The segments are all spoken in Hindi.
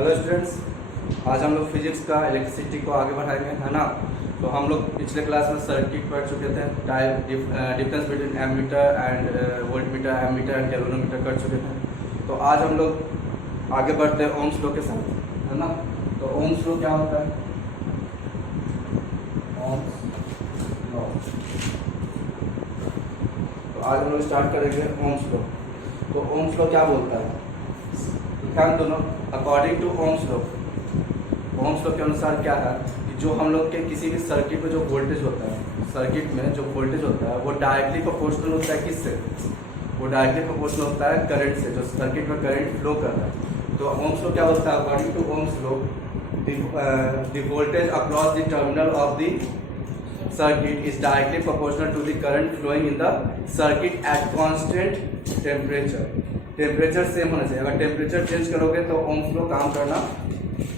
हेलो स्टूडेंट्स, आज हम लोग फिजिक्स का इलेक्ट्रिसिटी को आगे बढ़ाएंगे, है ना। तो हम लोग पिछले क्लास में सर्किट पढ़ चुके थे, type difference between ammeter and voltmeter, ammeter and galvanometer कर चुके थे। तो आज हम लोग आगे बढ़ते हैं ओम्स लॉ के साथ, है ना। तो ओम्स लॉ क्या होता है? Ohm's law. तो आज हम लोग स्टार्ट करेंगे ओम्स लॉ। तो ओम्स लॉ क्या बोलता है? ध्यान दोनों, according to Ohm's law, Ohm's law के अनुसार क्या है कि जो हम लोग के किसी भी सर्किट में जो वोल्टेज होता है, सर्किट में जो वोल्टेज होता है वो डायरेक्टली प्रोपोर्शनल होता है। किससे? वो डायरेक्टली प्रोपोर्शनल होता है करंट से, जो सर्किट में करंट फ्लो कर रहा है। तो ओम्स लॉ क्या होता है? According to Ohm's law, the voltage across the terminal of the circuit is directly proportional to the current flowing in the circuit at constant temperature। Temperature same होना चाहिए। अगर टेम्परेचर चेंज करोगे तो ओम्स लॉ काम करना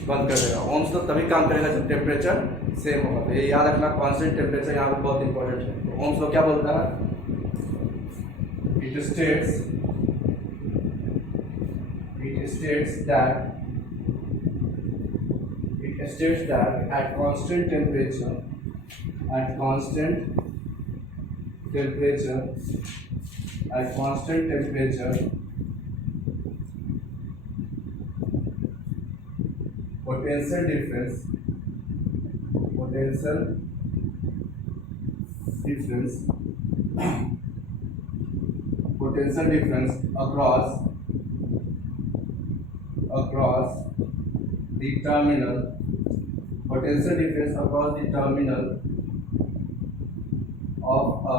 बंद कर देगा। ओम्स लॉ तभी काम करेगा जब टेम्परेचर सेम होगा। तो ये याद रखना, कांस्टेंट टेम्परेचर यहाँ पे बहुत इंपॉर्टेंट है। तो ओम्स लॉ क्या बोलता है? it states that at constant temperature potential difference across the terminal of a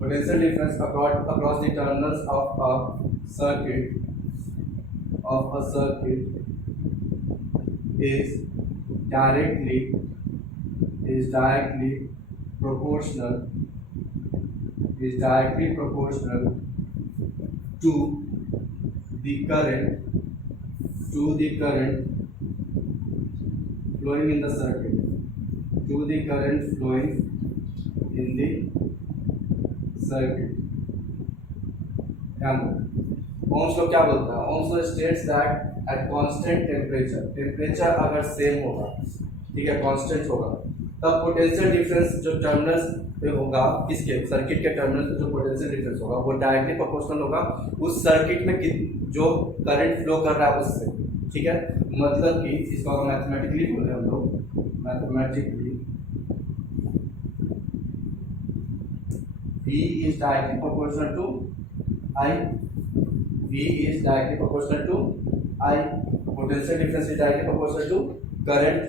potential difference across the terminals of a circuit is directly proportional to the current flowing in the circuit, ध्यान दो। ओम्स लॉ क्या बोलता है? Ohm's law states that at constant temperature अगर सेम होगा, ठीक है, कांस्टेंट होगा, तब पोटेंशियल डिफरेंस जो टर्मिनल्स पे होगा, किसके? सर्किट के टर्मिनल्स पे जो पोटेंशियल डिफरेंस होगा वो डायरेक्टली प्रोपोर्शनल होगा उस सर्किट में जो करंट फ्लो कर रहा है उससे, ठीक है। मतलब कि इसको अगर मैथमेटिकली बोले हम लोग, mathematically V is directly proportional to I, potential difference is directly proportional to current।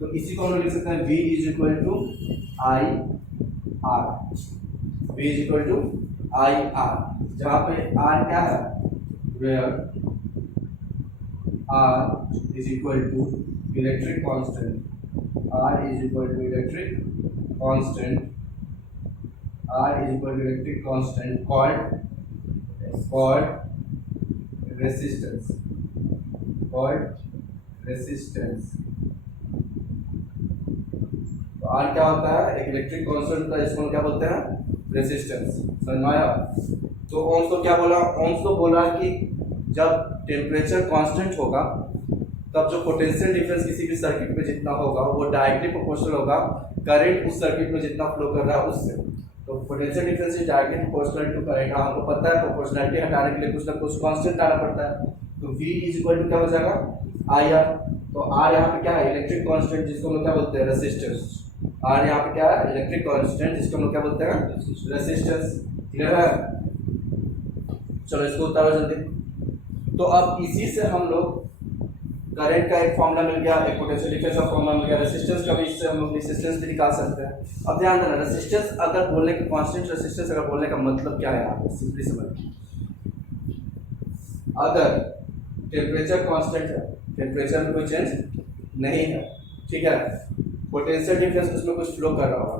तो इसी को हम लोग लिख सकते हैं V is equal to I R, जहाँ पे R क्या है? Where R is equal to electric constant, called resistance, तो R क्या होता है? एक इलेक्ट्रिक कांस्टेंट होता है, इसको क्या बोलते हैं? रेजिस्टेंस। समझ में आया? तो ओम्स लॉ क्या बोला? ओम्स लॉ बोला कि जब टेम्परेचर कांस्टेंट होगा तब जो पोटेंशियल डिफरेंस किसी भी सर्किट में जितना होगा वो डायरेक्टली प्रोपोर्शनल होगा करंट उस सर्किट में जितना फ्लो कर रहा है उससे। तो potential difference is directly proportional to current. हमको पता है प्रोपोर्शनलिटी हटाने के लिए कुछ ना कुछ कांस्टेंट लाना पड़ता है। तो V इज इक्वल टू क्या हो जाएगा? IR। तो R यहाँ पे क्या है? इलेक्ट्रिक कांस्टेंट, जिसको हम क्या बोलते हैं? रेजिस्टेंस। R यहाँ पे क्या है? इलेक्ट्रिक कांस्टेंट, जिसको हम क्या बोलते हैं? रेजिस्टेंस। क्लियर है? चलो इसको उतारो जल्दी। तो अब इसी से हम लोग करंट का एक फॉर्मूला मिल गया, एक पोटेंशियल डिफरेंस का फॉर्मूला मिल गया, रेजिस्टेंस का भी इससे हम लोग रेजिस्टेंस भी निकाल सकते हैं। अब ध्यान देना, रेजिस्टेंस अगर बोलने का, कांस्टेंट रेजिस्टेंस अगर बोलने का मतलब क्या है यहाँ पे सिंपली समझिए। अगर टेम्परेचर कांस्टेंट है, टेम्परेचर में कोई चेंज नहीं है, ठीक है, पोटेंशियल डिफरेंस उसमें कुछ फ्लो कर रहा होगा,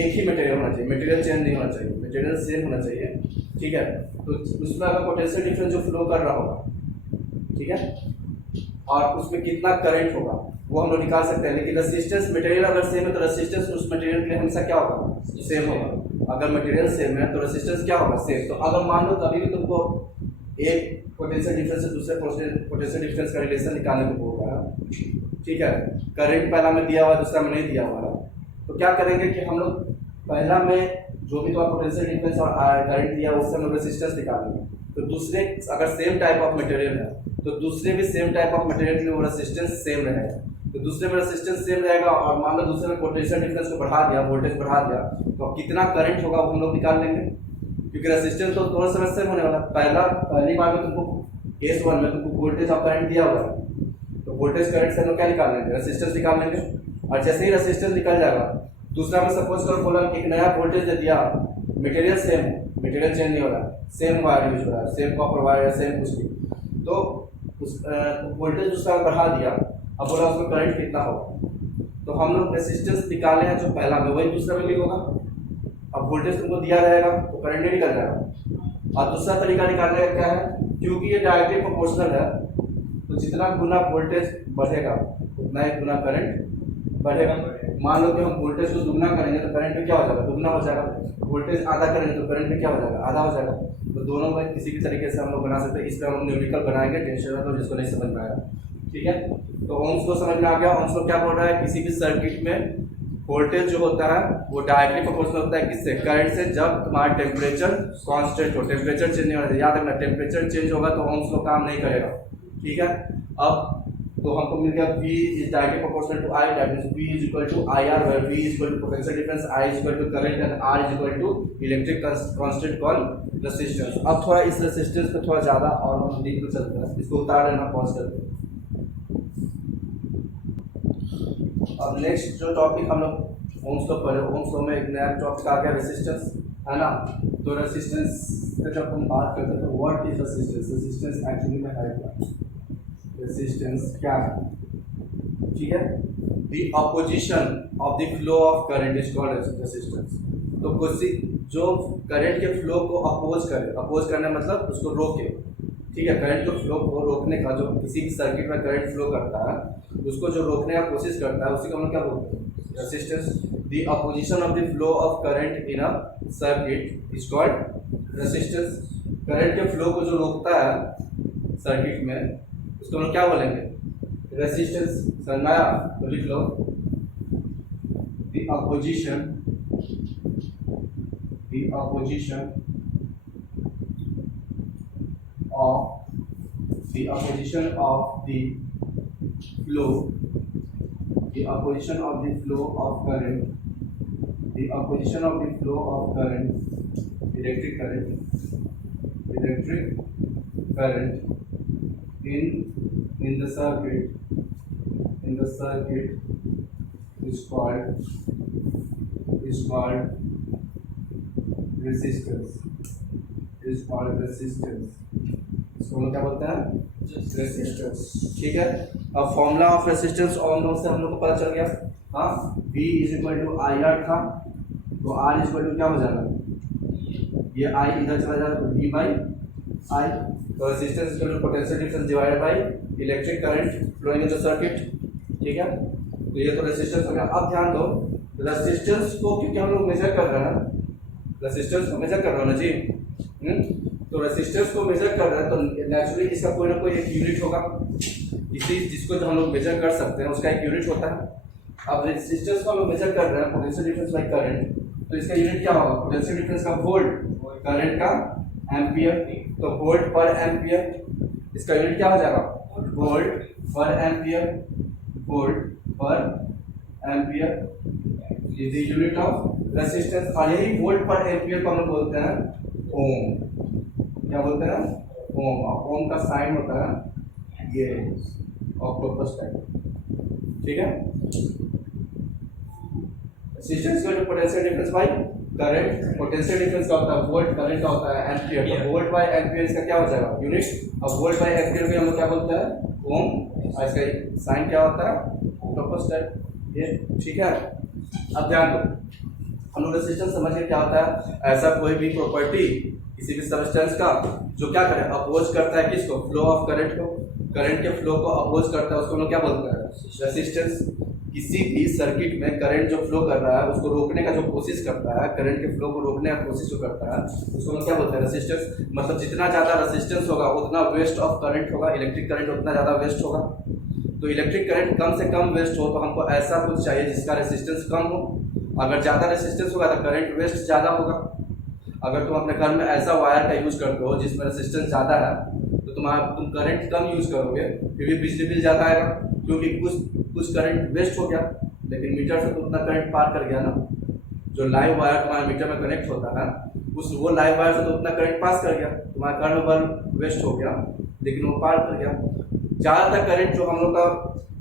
एक ही मटेरियल होना चाहिए, मटेरियल चेंज नहीं होना चाहिए, मटेरियल सेम होना चाहिए, ठीक है। तो उसमें अगर पोटेंशियल डिफरेंस जो फ्लो कर रहा होगा, ठीक है, और उसमें कितना करंट होगा वो हम लोग निकाल सकते हैं। लेकिन रेजिस्टेंस, मटेरियल अगर सेम है तो रेजिस्टेंस उस मटेरियल के लिए हमेशा क्या होगा? सेम होगा। अगर मटेरियल सेम है तो रेजिस्टेंस क्या होगा? सेम। तो अगर मान लो कभी भी तुमको एक पोटेंशियल डिफरेंस से दूसरे पोटेंशियल डिफरेंस का रिलेशन निकालने को बोल रहा है, ठीक है। करंट पहला में दिया हुआ है, दूसरा में नहीं दिया हुआ है, तो क्या करेंगे कि हम लोग पहला में जो भी तो पोटेंशियल डिफरेंस और करंट दिया है उससे हम लोग रेजिस्टेंस निकालेंगे। तो दूसरे अगर सेम टाइप ऑफ मटेरियल है तो दूसरे भी सेम टाइप ऑफ मटेरियल के लिए वो रेजिस्टेंस सेम रहेगा। तो दूसरे में रेजिस्टेंस सेम रहेगा और मान लो दूसरे में पोटेंशियल डिफरेंस को बढ़ा दिया, वोल्टेज बढ़ा दिया, तो अब कितना करंट होगा वो हम लोग निकाल लेंगे, क्योंकि रेजिस्टेंस तो दोनों समय सेम होने वाला। पहली बार में तुमको केस 1 में तुमको वोल्टेज और करंट दिया हुआ है, तो वोल्टेज करंट से हम लोग क्या निकाल लेंगे, रेजिस्टेंस निकाल लेंगे। और जैसे ही रेजिस्टेंस निकल जाएगा, दूसरा में सपोज करो बोला एक नया वोल्टेज दे दिया, मटेरियल सेम है, मटेरियल चेंज नहीं हो रहा है, सेम वायर यूज हो रहा है, सेम कॉपर वायर, सेम कुछ भी, तो उस वोल्टेज दूसरा बढ़ा दिया, अब बोला उसमें करंट कितना होगा, तो हम लोग रेजिस्टेंस निकाले हैं जो पहला में वही दूसरा में भी होगा। अब वोल्टेज तुमको दिया रहेगा तो करंट नहीं निकल जाएगा। और दूसरा तरीका निकालने का क्या है, क्योंकि ये डायरेक्टली प्रोपोर्शनल है, तो जितना गुना वोल्टेज बढ़ेगा उतना ही गुना करंट बढ़ेगा। मान लो कि हम वोल्टेज को दुगना करेंगे तो करंट में क्या हो जाएगा, दुगना हो जाएगा। वोल्टेज आधा करेंगे तो करंट में क्या हो जाएगा, आधा हो जाएगा। तो दोनों में किसी भी तरीके से हम लोग बना सकते हैं। इस पर हम न्यूमेरिकल बनाएंगे, टेंशन तो जिसको नहीं समझ में आएगा, ठीक है। तो ओम्स को समझ में आ गया। ओम्स को क्या बोल रहा है, किसी भी सर्किट में वोल्टेज जो होता है वो डायरेक्टली प्रोपोर्शनल होता है किससे, करंट से, जब तुम्हारा टेम्परेचर कांस्टेंट हो, टेम्परेचर चेंज नहीं होना चाहिए। याद रखना, टेम्परेचर चेंज होगा तो ओम्स लो काम नहीं करेगा, ठीक है। अब तो हमको मिल गया V is directly proportional to I, that means V is equal to IR, where V is equal to potential difference, I is equal to current and R is equal to electric constant called resistance. अब थोड़ा इस रेजिस्टेंस को थोड़ा ज्यादा और हम देख तो चलते हैं, इसको उतार लेना, पॉज करके। अब नेक्स्ट जो टॉपिक हम लोग ओम्स लॉ पढ़े, ओम्स लॉ में एक नया टॉपिक आ गया रेजिस्टेंस, है ना। तो रेजिस्टेंस का जब हम बात करते हैं तो what is resistance, resistance actually में है क्या, रेजिस्टेंस क्या है, ठीक है। The opposition of the flow of current is called resistance. तो किसी जो करंट के फ्लो को अपोज करे, अपोज करने मतलब उसको रोके, ठीक है। करंट के फ्लो को रोकने का, जो किसी भी सर्किट में करंट फ्लो करता है उसको जो रोकने का कोशिश करता है उसी को हम क्या बोलते हैं, resistance. The opposition of the flow of current in a circuit is called resistance. Current के फ्लो को जो रोकता है सर्किट में उसको हम क्या बोलेंगे, रेजिस्टेंस। समझाया तो लिख लो, the opposition of the electric current in the circuit is called resistance, इसको हम क्या बोलते हैं, रेजिस्टेंस, ठीक है। अब formula of resistance ohm law से हम लोग को पता चल गया, हाँ। V is equal to IR था, तो R इज इक्वल टू क्या हो जाएगा, ये I इधर चला जाएगा तो V बाई I, तो resistance is equal to potential difference divided by electric current flowing in the circuit, ठीक है। तो ये तो रेजिस्टेंस हो गया। अब ध्यान दो, रेजिस्टेंस को क्योंकि हम लोग मेजर कर रहे हैं, रेजिस्टेंस को मेजर कर रहे हो ना जी, तो रेजिस्टेंस को मेजर कर रहे हैं तो नेचुरली इसका कोई ना कोई एक यूनिट होगा, किसी जिसको जो हम लोग मेजर कर सकते हैं उसका एक यूनिट होता है। अब रेजिस्टेंस को हम लोग मेजर कर रहे हैं पोटेंशियल डिफरेंस बाई करंट, तो इसका यूनिट क्या होगा, पोटेंशियल डिफरेंस का वोल्ट, करंट का एम्पियर, तो वोल्ट पर एम्पियर, इसका यूनिट क्या हो जाएगा, वोल्ट पर ampere, is the unit of resistance. और यही वोल्ट पर एम्पियर को हम लोग बोलते हैं ओम, क्या बोलते हैं, ओम। ओम का साइन होता है ये ऑक्टोपस टाइप, ठीक है। रेजिस्टेंस का जो potential difference by current, potential difference का होता है वोल्ट, करंट का होता है एम्पियर, तो वोल्ट बाय एम्पियर इसका क्या हो जाएगा, यूनिट। अब वोल्ट बाय एम्पियर को हम लोग क्या बोलते हैं, ओम, और इसका साइन क्या होता है, ऑक्टोपस टाइप, ये ठीक है। अब ध्यान दो, हम लोग रेजिस्टेंस समझिए क्या होता है, ऐसा कोई भी प्रॉपर्टी किसी भी सब्सटेंस का जो क्या करे, अपोज करता है किसको, फ्लो ऑफ करंट को, करंट के फ्लो को अपोज करता है, उसको हम लोग क्या बोलते हैं, रेजिस्टेंस। किसी भी सर्किट में करंट जो फ्लो कर रहा है उसको रोकने का जो कोशिश करता है, करंट के फ्लो को रोकने का कोशिश जो करता है उसको हम क्या बोलते हैं, रेसिस्टेंस। मतलब जितना ज़्यादा रेसिस्टेंस होगा उतना वेस्ट ऑफ करंट होगा, इलेक्ट्रिक करंट उतना ज़्यादा वेस्ट होगा। तो इलेक्ट्रिक करंट कम से कम वेस्ट हो तो हमको ऐसा कुछ चाहिए जिसका रेसिस्टेंस कम हो। अगर ज़्यादा रेसिस्टेंस होगा तो करंट वेस्ट ज़्यादा होगा। अगर तुम अपने घर में ऐसा वायर का यूज़ करते हो जिसमें रेसिस्टेंस ज़्यादा है तो तुम करंट कम यूज़ करोगे, फिर भी बिजली बिल ज़्यादा आएगा, क्योंकि कुछ करंट वेस्ट हो गया, लेकिन मीटर से तो उतना करंट पार कर गया ना। जो लाइव वायर तुम्हारे मीटर में कनेक्ट होता है वो लाइव वायर से तो उतना करंट पास कर गया, तुम्हारे घर में बल्ब वेस्ट हो गया लेकिन वो पार कर गया। ज़्यादातर करंट जो हम लोग का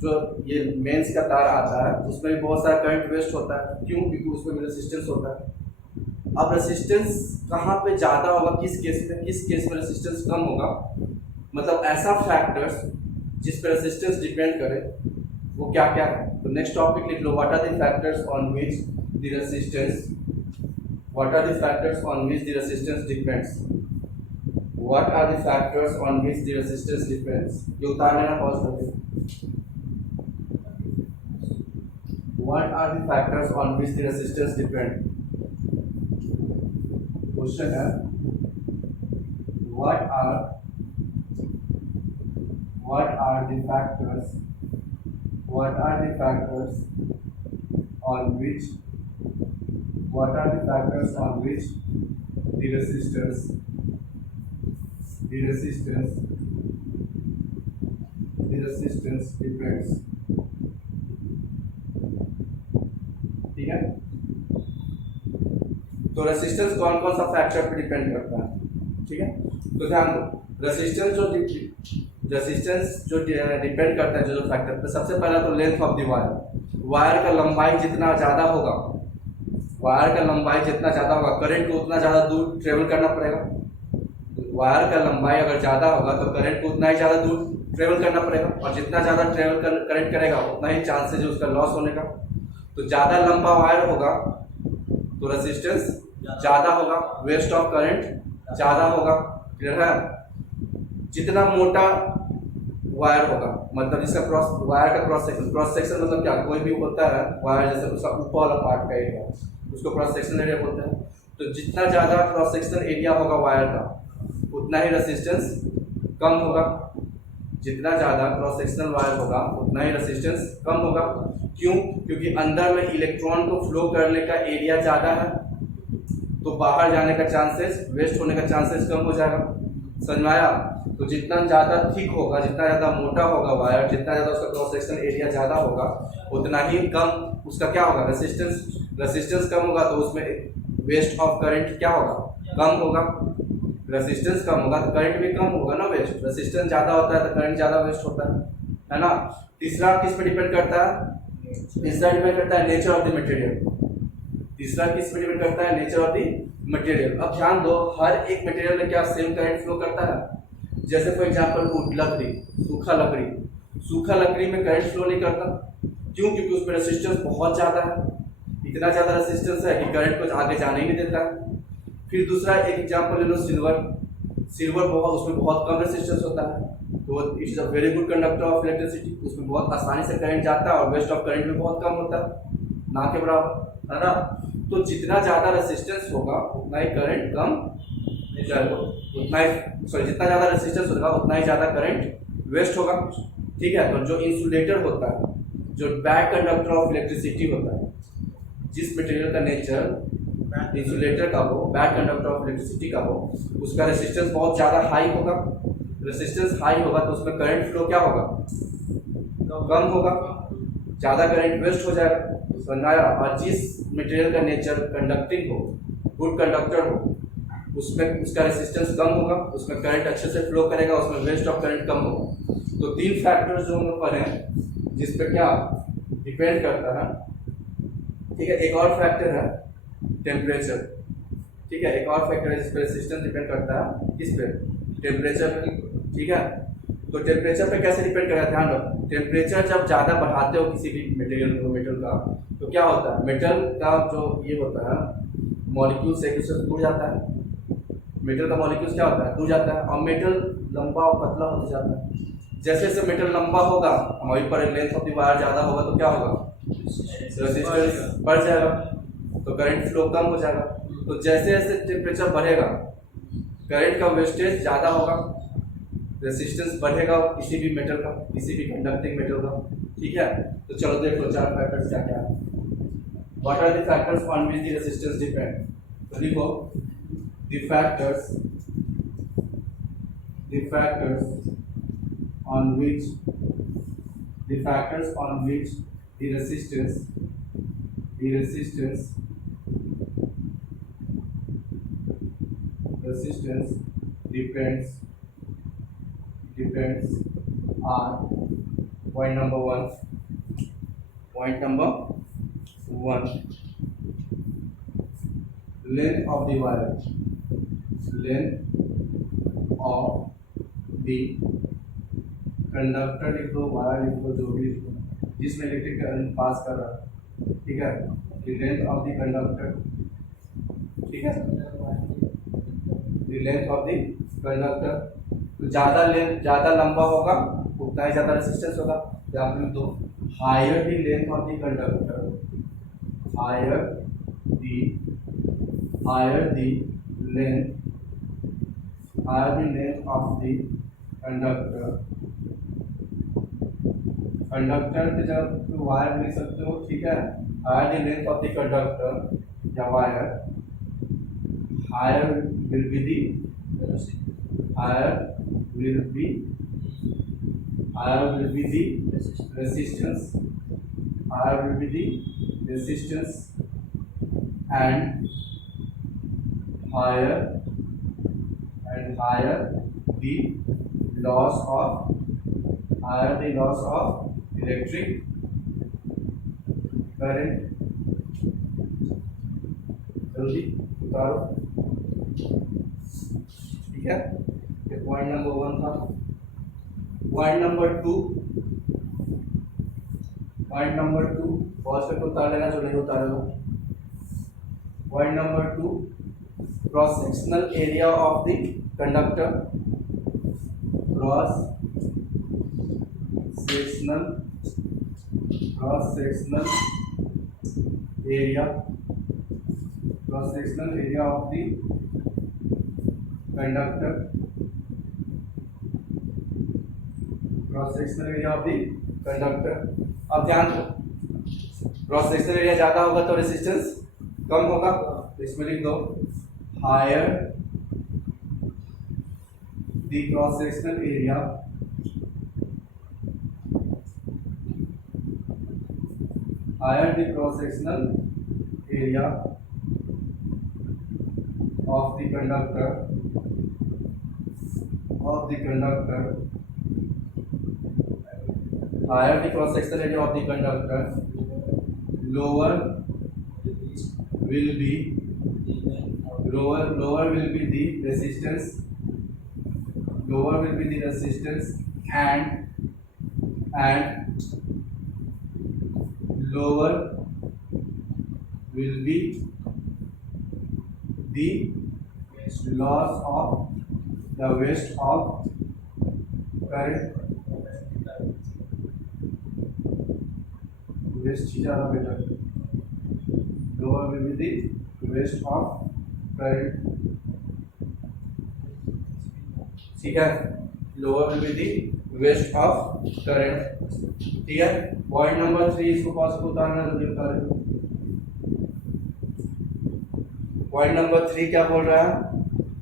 जो ये मेंस का तार आता है उसमें भी बहुत सारा करंट वेस्ट होता है, क्यों? क्योंकि उसमें भी रेसिस्टेंस होता है। अब रेसिस्टेंस कहाँ पे ज़्यादा होगा, किस केस में रेसिस्टेंस कम होगा, मतलब ऐसा फैक्टर्स जिस पर रेसिस्टेंस डिपेंड करे वो क्या क्या है। तो नेक्स्ट टॉपिक लिख लो, what are the factors on which the resistance depends. What are the factors on which the resistance depends. ये उतार लेना पॉज करके। What are the factors on which the resistance depend. Question है what are the factors on which the resistance depends। ठीक है, तो रेसिस्टेंस कौन कौन सा फैक्टर पे डिपेंड करता है, ठीक है। तो ध्यान दो, रेसिस्टेंस जो डिपेंड करता है जो फैक्टर पे, सबसे पहला तो लेंथ ऑफ द वायर का लंबाई जितना ज़्यादा होगा, करंट को उतना ज़्यादा दूर ट्रेवल करना पड़ेगा। वायर का लंबाई अगर ज़्यादा होगा तो करंट को उतना ही ज़्यादा दूर ट्रेवल करना पड़ेगा, और जितना ज़्यादा करंट करेगा उतना ही चांसेस है उसका लॉस होने का। तो ज़्यादा लंबा वायर होगा तो रेसिस्टेंस ज़्यादा होगा, वेस्ट ऑफ करंट ज़्यादा होगा, क्लियर है। जितना मोटा वायर होगा, मतलब जिसका वायर का क्रॉस सेक्शन मतलब क्या, कोई भी होता है वायर जैसे उसका ऊपर वाला पार्ट का एरिया उसको क्रॉस सेक्शन एरिया बोलते हैं। तो जितना ज़्यादा क्रॉस सेक्शन एरिया होगा वायर का उतना ही रेसिस्टेंस कम होगा। जितना ज़्यादा क्रॉस सेक्शनल वायर होगा उतना ही रेसिस्टेंस कम होगा। क्यों? क्योंकि अंदर में इलेक्ट्रॉन को फ्लो करने का एरिया ज़्यादा है, तो बाहर जाने का चांसेस, वेस्ट होने का चांसेस कम हो जाएगा। समझ में आया? तो जितना ज़्यादा थिक होगा, जितना ज़्यादा मोटा होगा वायर, जितना ज़्यादा उसका क्रॉस सेक्शन एरिया ज़्यादा होगा उतना ही कम उसका क्या होगा, रेसिस्टेंस कम होगा, तो उसमें वेस्ट ऑफ करंट क्या होगा, कम होगा। रेसिस्टेंस कम होगा तो करंट भी कम होगा ना, वेस्ट। रेसिस्टेंस ज़्यादा होता है तो करंट ज़्यादा वेस्ट होता है ना। तीसरा किस पे डिपेंड करता है? तीसरा डिपेंड करता है नेचर ऑफ द मटेरियल। तीसरा किस पे डिपेंड करता है? Nature of the material. अब ध्यान दो, हर एक मटेरियल में क्या सेम करंट फ्लो करता है? जैसे फॉर एग्जांपल वुड, लकड़ी, सूखा लकड़ी में करंट फ्लो नहीं करता। क्यों? क्योंकि उसमें रेसिस्टेंस बहुत ज़्यादा है, इतना ज़्यादा रेसिस्टेंस है कि करंट को आगे जाने ही नहीं देता है। फिर दूसरा एक एग्जांपल ले लो, सिल्वर उसमें बहुत कम रेसिस्टेंस होता है, तो it is a very good conductor of electricity. उसमें बहुत आसानी से करंट जाता है और वेस्ट ऑफ करंट भी बहुत कम होता है, ना के बराबर, है ना। तो जितना ज़्यादा रेसिस्टेंस होगा उतना ही करंट कम जाएगा, जितना ज़्यादा रेसिस्टेंस होगा उतना ही ज़्यादा करंट वेस्ट होगा, ठीक है। तो जो इंसुलेटर होता है, जो बैक कंडक्टर ऑफ इलेक्ट्रिसिटी होता है, जिस मटेरियल का नेचर इंसुलेटर का हो, बैक कंडक्टर ऑफ इलेक्ट्रिसिटी का हो, उसका रेसिस्टेंस बहुत ज़्यादा हाई होगा। रेसिस्टेंस हाई होगा तो उसमें करंट फ्लो क्या होगा, कम होगा, ज़्यादा करंट वेस्ट हो जाएगा, समझ आया। और जिस मटेरियल का नेचर कंडक्टिंग हो, गुड कंडक्टर हो, उसमें उसका रेसिस्टेंस कम होगा, उसमें करंट अच्छे से फ्लो करेगा, उसमें वेस्ट ऑफ करंट कम होगा। तो तीन फैक्टर्स जो हम लोग पढ़े हैं जिस पे क्या डिपेंड करता है, ठीक है। एक और फैक्टर है टेम्परेचर, ठीक है। एक और फैक्टर है जिस पे रेसिस्टेंस डिपेंड करता है, किस पे? टेम्परेचर पे, ठीक है। तो टेम्परेचर पे कैसे डिपेंड करता है, ध्यान रखो। टेम्परेचर जब ज़्यादा बढ़ाते हो किसी भी मेटल का, तो क्या होता है, मेटल का जो ये होता है मॉलिक्यूल से एक दूसरे से जुड़ जाता है, मेटल का मॉलिक्यूल क्या होता है, दूर जाता है, और मेटल लंबा और पतला होता जाता है। जैसे जैसे मेटल लंबा होगा, हमारे पर लेंथ ऑफ द वायर ज़्यादा होगा तो क्या होगा, रेजिस्टेंस बढ़ जाएगा, तो करंट फ्लो कम हो जाएगा। तो जैसे जैसे टेम्परेचर बढ़ेगा, करंट का वेस्टेज ज़्यादा होगा, रेजिस्टेंस बढ़ेगा किसी भी मेटल का, किसी भी कंडक्टिंग मेटल का। ठीक है, तो चलो देख लो 4 फैक्टर्स क्या क्या है। What are the factors on which the resistance depend. तो लिखो the factors on which the resistance depends are point number 1, length of the wire, conductor लिख दो, वायर लिख दो, जो भी लिख दो जिसमें इलेक्ट्रिक करंट पास कर रहा है। ठीक है, लेंथ ऑफ द कंडक्टर, ठीक है, लेंथ ऑफ द कंडक्टर। तो ज़्यादा लंबा होगा उतना ही ज़्यादा रेजिस्टेंस होगा। तो आप लिख दो higher the length of the conductor, higher the length of the conductor के जब वायर लिख सकते हो। ठीक है, higher the length of the conductor या wire, higher will be the resistance and higher the loss of electric current। जल्दी उतारो। ठीक है, ये पॉइंट नंबर 1 था। पॉइंट नंबर 2 फर्स्ट पे उतार लेना जो नहीं उतारे हो। Point number 2, cross sectional area of the conductor, cross sectional area of the conductor, cross sectional area of the conductor. अब ध्यान दो, क्रॉस सेक्शनल एरिया ज्यादा होगा तो रेजिस्टेंस कम होगा। तो इसमें लिख दो higher the cross sectional area of the conductor higher the cross sectional area of the conductor, lower will be the resistance, and lower will be the loss of the waste of current, waste ज़्यादा better, lower will be the waste of current। ठीक है, lower will be the waste of current। ठीक है, पॉइंट नंबर 3 इसको पास को उतारना जल्दी उतारे। पॉइंट नंबर 3 क्या बोल रहा है,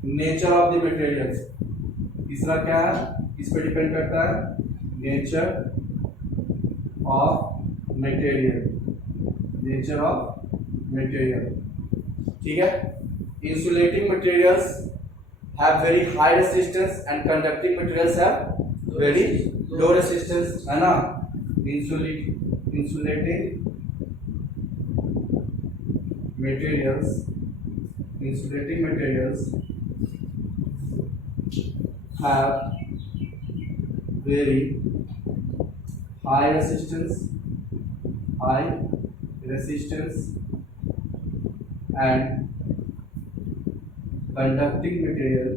नेचर ऑफ द मटेरियल्स। तीसरा क्या है, किस पे डिपेंड करता है, नेचर ऑफ मटेरियल। ठीक है, insulating materials have very high resistance and conducting materials have very low resistance, है ना। insulating materials have very high resistance and conducting material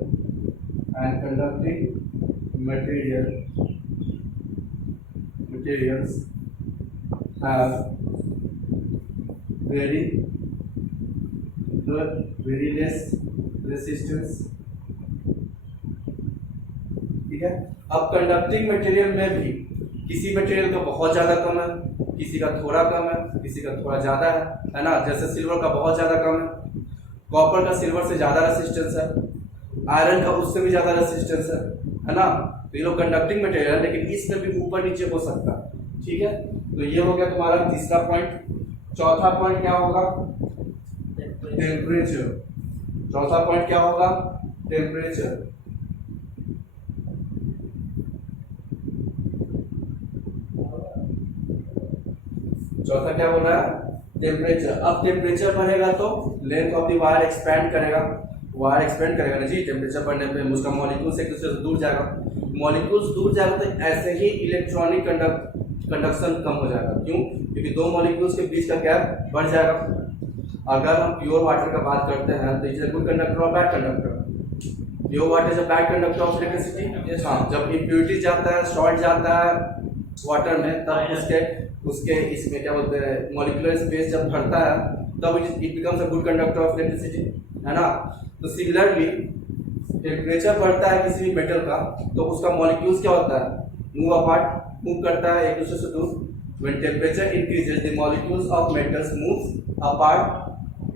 and conducting materials have very less resistance। ठीक है। अब कंडक्टिंग मटेरियल में भी किसी मटेरियल का बहुत ज़्यादा कम है, किसी का थोड़ा कम है, किसी का थोड़ा ज़्यादा है ना। जैसे सिल्वर का बहुत ज़्यादा कम है, कॉपर का सिल्वर से ज़्यादा रेसिस्टेंस है, आयरन का उससे भी ज़्यादा रेसिस्टेंस है ना। तो ये लोग कंडक्टिंग मटेरियल है, लेकिन इसमें भी ऊपर नीचे हो सकता है। ठीक है, तो ये हो गया तुम्हारा तीसरा पॉइंट। चौथा पॉइंट क्या होगा? टेम्परेचर। चौथा पॉइंट क्या होगा? टेम्परेचर। चौथा क्या बोल रहा है? टेम्परेचर। अब टेम्परेचर बढ़ेगा तो length of the wire expand करेगा, वायर एक्सपेंड करेगा ना जी। टेम्परेचर बढ़ने पे उसका मॉलिक्यूल्स एक दूसरे से दूर जाएगा, मॉलिक्यूल्स दूर जाएगा तो ऐसे ही इलेक्ट्रॉनिक कंडक्शन कम हो जाएगा। क्यों? क्योंकि दो मॉलिक्यूल्स के बीच का गैप बढ़ जाएगा। अगर हम प्योर वाटर का बात करते हैं तो इज अ गुड कंडक्टर और bad conductor? Pure water is a bad conductor of electricity. हाँ, जब इम्प्योरिटी जाता है, सॉल्ट जाता है वाटर में, तब उसके इसमें क्या बोलते हैं, मॉलिक्यूलर स्पेस जब भरता है तब it becomes a good conductor of electricity, है ना। तो सिमिलरली टेम्परेचर बढ़ता है किसी भी मेटल का तो उसका मॉलिक्यूल्स क्या होता है? मूव अपार्ट, मूव करता है एक दूसरे से दूर। When temperature increases the molecules of metals move apart,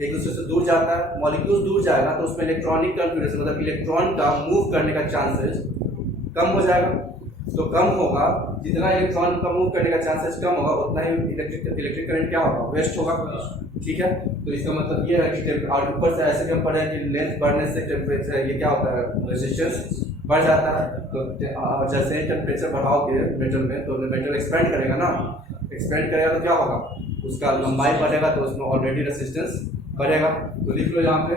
एक दूसरे से दूर जाता है। मॉलिक्यूल्स दूर जाएगा तो उसमें इलेक्ट्रॉनिक कन्फिगरेशन मतलब इलेक्ट्रॉन का मूव करने का चांसेस कम हो जाएगा। तो कम होगा, जितना इलेक्ट्रॉन का मूव करने का चांसेस कम होगा उतना ही इलेक्ट्रिक करंट क्या होगा? वेस्ट होगा। ठीक है, तो इसका मतलब ये है कि और ऊपर से ऐसे हम पढ़े कि लेंथ बढ़ने से टेम्परेचर ये क्या होता है? रेजिस्टेंस बढ़ जाता है। तो जैसे ही टेम्परेचर बढ़ाओगे मेटल में तो मेटल एक्सपेंड करेगा ना, एक्सपेंड करेगा तो क्या होगा? उसका लंबाई बढ़ेगा तो उसमें ऑलरेडी रेजिस्टेंस बढ़ेगा। तो लिख लो यहाँ पे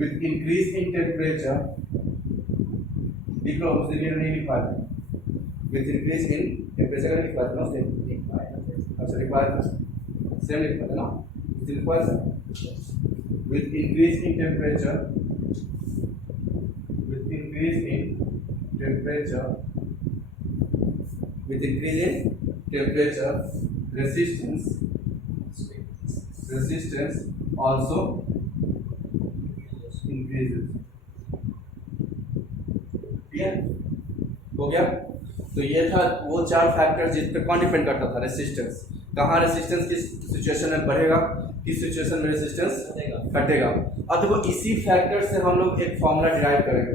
विद इंक्रीज इन टेम्परेचर, लिख लो, उस दिन नहीं लिख पाया, विद इंक्रीज इन टेम्परेचर का लिख पाया ना सेम। अच्छा, लिख पाया था, सेम लिख पाया ना, लिख पाया था। With increase in temperature, with increase in temperature, with increase in temperature resistance also increases। ठीक है, हो गया। तो ये था वो चार फैक्टर जिस पे कौन डिपेंड करता था? रेसिस्टेंस। कहाँ रेसिस्टेंस किस सिचुएशन में बढ़ेगा, किस सिचुएशन में रेसिस्टेंस घटेगा। अब देखो इसी फैक्टर से हम लोग एक फॉर्मूला डिराइव करेंगे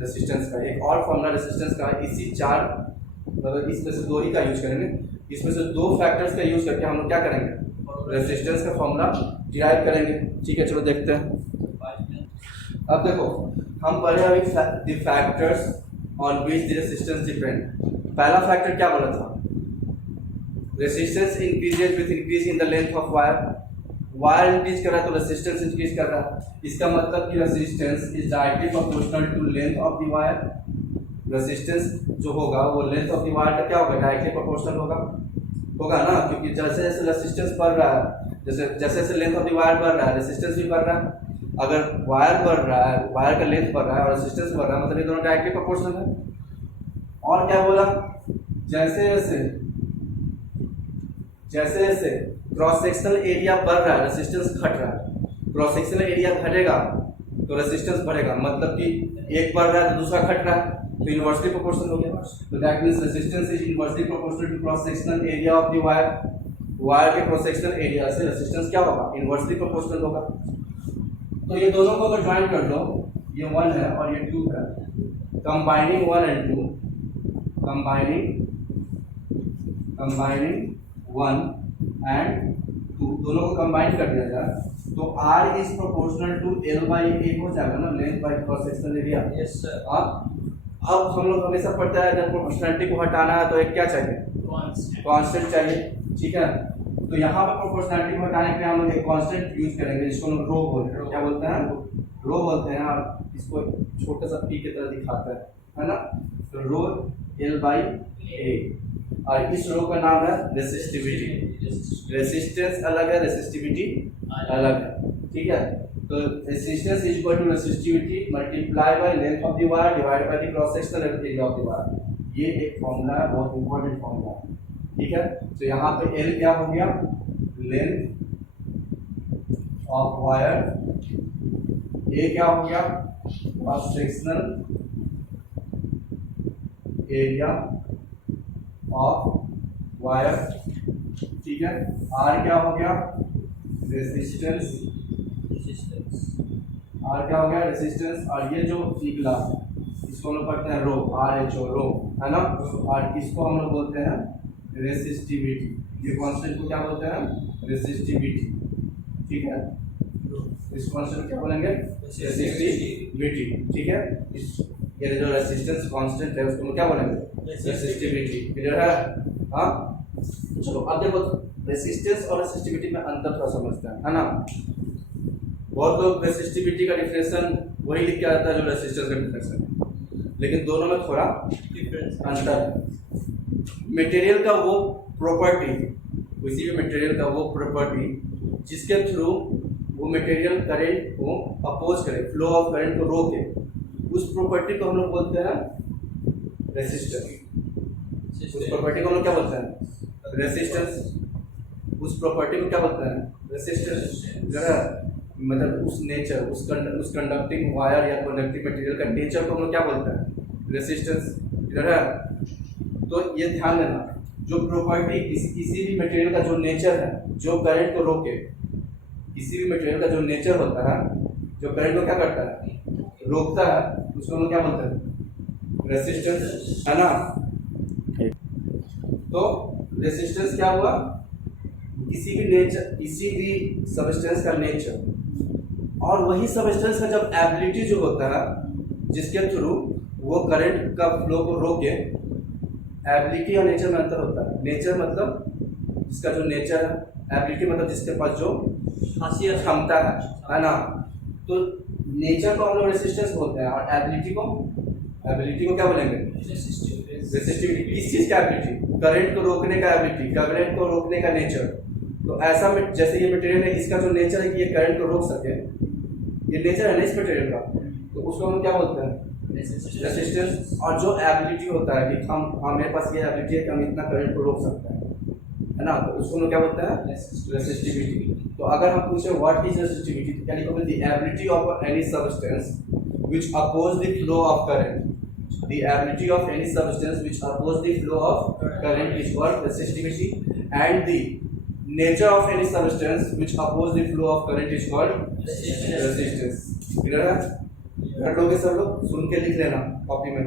रेसिस्टेंस का, एक और फॉर्मूला रेसिस्टेंस का। इसी चार मतलब इसमें से दो ही का यूज करेंगे, इसमें से दो फैक्टर्स का यूज करके हम लोग क्या करेंगे? रेसिस्टेंस का फॉर्मूला डिराइव करेंगे। ठीक है, चलो देखते हैं। अब देखो हम पढ़े अभी the factors on which the resistance depend. पहला फैक्टर क्या बोला था? Resistance increases with increase in the length of wire. Wire increase कर रहा है तो रेसिस्टेंस इंक्रीज कर रहा है। इसका मतलब कि resistance is directly proportional to length of the wire. Resistance जो होगा वो लेंथ ऑफ द वायर का क्या होगा? डायरेक्टली प्रोपोर्शनल होगा ना, क्योंकि जैसे जैसे रेसिस्टेंस बढ़ रहा है, जैसे जैसे लेंथ ऑफ द वायर बढ़ रहा है रेसिस्टेंस भी बढ़ रहा है। अगर वायर बढ़ रहा है, वायर का लेंथ बढ़ रहा है और रेसिस्टेंस बढ़ रहा है, मतलब ये दोनों डायरेक्टली प्रोपोर्शनल है। और क्या बोला? जैसे जैसे क्रॉस सेक्शनल एरिया बढ़ रहा है रेसिस्टेंस घट रहा है। क्रॉस सेक्शनल एरिया घटेगा तो रेसिस्टेंस बढ़ेगा, मतलब कि एक बढ़ रहा है तो दूसरा घट रहा है, तो इनवर्सली प्रोपोर्शनल हो गया। तो that means resistance is inversely proportional to cross sectional area of the wire. Wire के क्रॉस सेक्शनल एरिया से रेजिस्टेंस क्या होगा? इनवर्सली प्रोपोर्शनल होगा। तो ये दोनों को अगर ज्वाइन कर लो, ये 1 है और ये 2 है, कंबाइनिंग 1 and 2, कंबाइनिंग 1 and 2 दोनों को कंबाइन कर दिया जाए तो R is proportional to L/A हो जाएगा ना, length by cross sectional area. Yes sir. अब हम लोग हमेशा पढ़ते हैं जब प्रोपोर्शनलिटी को हटाना है तो एक क्या चाहिए? कांस्टेंट चाहिए। ठीक है, तो यहाँ पर प्रोपोर्शनलिटी को हटाने के लिए हम लोग एक कांस्टेंट यूज करेंगे जिसको हम रो बोलते हैं। क्या बोलते हैं? रो बोलते हैं। और इसको छोटा सा पी की तरह दिखाता है ना। तो रो L/A और इस रो का नाम है रेसिस्टिविटी। रेसिस्टेंस अलग है, रेसिस्टिविटी अलग है। ठीक है, तो resistance is equal to resistivity multiply by length of the wire divided by the cross sectional area of the wire. ये एक फॉर्मूला है, बहुत इंपॉर्टेंट फॉर्मूला है, ठीक है। तो यहाँ पे एल क्या हो गया, लेंथ ऑफ वायर, ए क्या हो गया, cross sectional area of wire, ठीक है। आर क्या हो गया, रेजिस्टेंस, आर क्या हो गया, रेजिस्टेंस। और ये जो निकला इसको हम लोग पढ़ते हैं रो, आर एच ओ, रो है ना। और इसको हम लोग बोलते हैं रेसिस्टिविटी, ये कांस्टेंट को क्या बोलते हैं, रेसिस्टिविटी, ठीक है। इस कांस्टेंट क्या बोलेंगे, रेसिस्टिविटी, ठीक है। इस ये जो रेजिस्टेंस कांस्टेंट है उसको हम क्या बोलेंगे, रेसिस्टिविटी, क्लियर है। हाँ चलो अब देखो रेसिस्टेंस और रेसिस्टिविटी में अंतर थोड़ा समझते हैं, है ना। बहुत लोग रेसिस्टिविटी का डिफिनेशन वही लिख के आता है जो रेसिस्टेंस का डिफिनेशन है, लेकिन दोनों में थोड़ा अंतर है। मटेरियल का वो प्रॉपर्टी, किसी भी मटेरियल का वो प्रॉपर्टी जिसके थ्रू वो मटेरियल करंट को अपोज करे, फ्लो ऑफ करंट को रोके, उस प्रॉपर्टी को हम लोग बोलते हैं रेसिस्टेंस। उस प्रॉपर्टी को हम लोग क्या बोलते हैं, रेसिस्टेंस। उस प्रॉपर्टी को क्या बोलते हैं, रेसिस्टेंस। मतलब उस नेचर, उस कंडक्टिंग वायर या कंडक्टिंग मटेरियल का नेचर को हम लोग क्या बोलते हैं, रेसिस्टेंस, क्लियर है। तो ये ध्यान देना, जो प्रॉपर्टी किसी भी मटेरियल का जो नेचर है जो करंट को रोके, किसी भी मटेरियल का जो नेचर होता है जो करंट को क्या करता है, रोकता है, उसको हम लोग क्या बोलते हैं, रेसिस्टेंस, है ना। तो रेसिस्टेंस क्या हुआ, किसी भी नेचर, किसी भी सबस्टेंस का नेचर और वही सबस्टेंस का जब एबिलिटी जो होता है जिसके थ्रू वो करंट का फ्लो को रोके। एबिलिटी और नेचर में अंतर होता है। नेचर मतलब जिसका जो नेचर है, एबिलिटी मतलब जिसके पास जो खासियत, क्षमता है ना। तो नेचर को हम लोग रेसिस्टेंस बोलते हैं और एबिलिटी को क्या बोलेंगे, रेसिस्टिविटी। किस चीज़ का एबिलिटी, करंट को रोकने का एबिलिटी, करंट को रोकने का नेचर। तो ऐसा जैसे ये मटेरियल है, इसका जो नेचर है कि ये करंट को रोक सके, ये नेचर है ना इस मटेरियल का, तो उसको हम क्या बोलते हैं, रेसिस्टेंस। और जो एबिलिटी होता है कि हम मेरे पास ये एबिलिटी है कि हम इतना करंट को रोक सकते हैं, है ना, तो उसको हम क्या बोलते हैं, रेसिस्टिविटी। तो अगर हम पूछे व्हाट इज रेसिस्टिविटी, तो क्या लिखोगे, the ability of any substance which oppose the flow of current. The ability of any substance which oppose the flow of current is called resistivity, and the nature of any substance which oppose the flow of current is called resistance. Clear है? कर लोगे सब लोग, सुन के लिख लेना कॉपी में।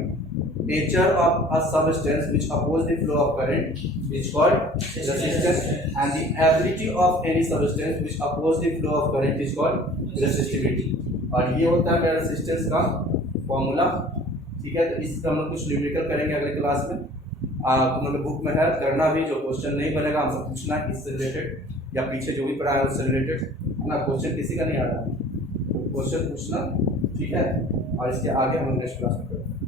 Nature of a substance which oppose the flow of current is called resistance, and the ability of any substance which oppose the flow of current is called resistivity. और ये होता है मेरा रेसिस्टेंस का फॉर्मूला, ठीक है। तो इस पर हम लोग कुछ न्यूमेरिकल करेंगे अगले क्लास में। तुम लोग बुक में है, करना भी, जो क्वेश्चन नहीं बनेगा हमसे पूछना इससे रिलेटेड, या पीछे जो भी पढ़ा है उससे रिलेटेड, है ना। क्वेश्चन किसी का नहीं आ रहा है, तो क्वेश्चन पूछना, ठीक है। और इसके आगे हम नेक्स्ट क्लास में करेंगे।